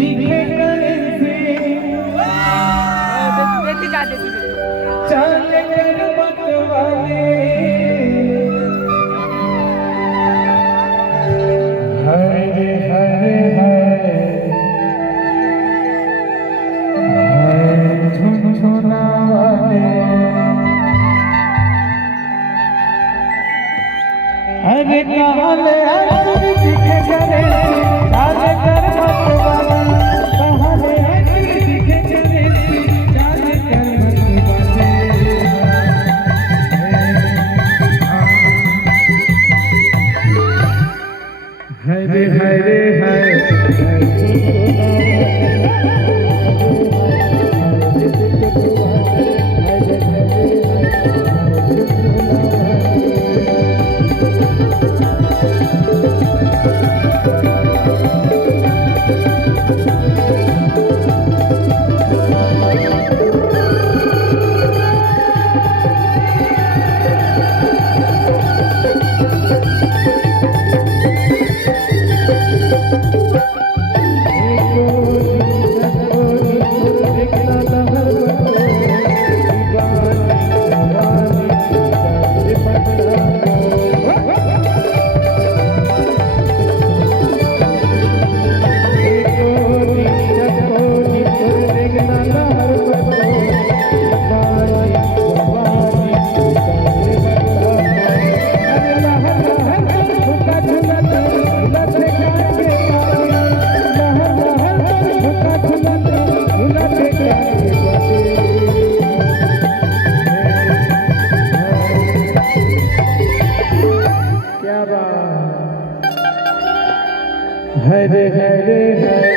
दिखे कैसे चल कर मतवाले हरे हरे हरे झुनझुना वाले अरे काले अंकुर दिखे गरे चाल कर मतवाले काले अंकुर दिखे गरे चाल कर मतवाले हरे हरे हरे हरे हरे हरे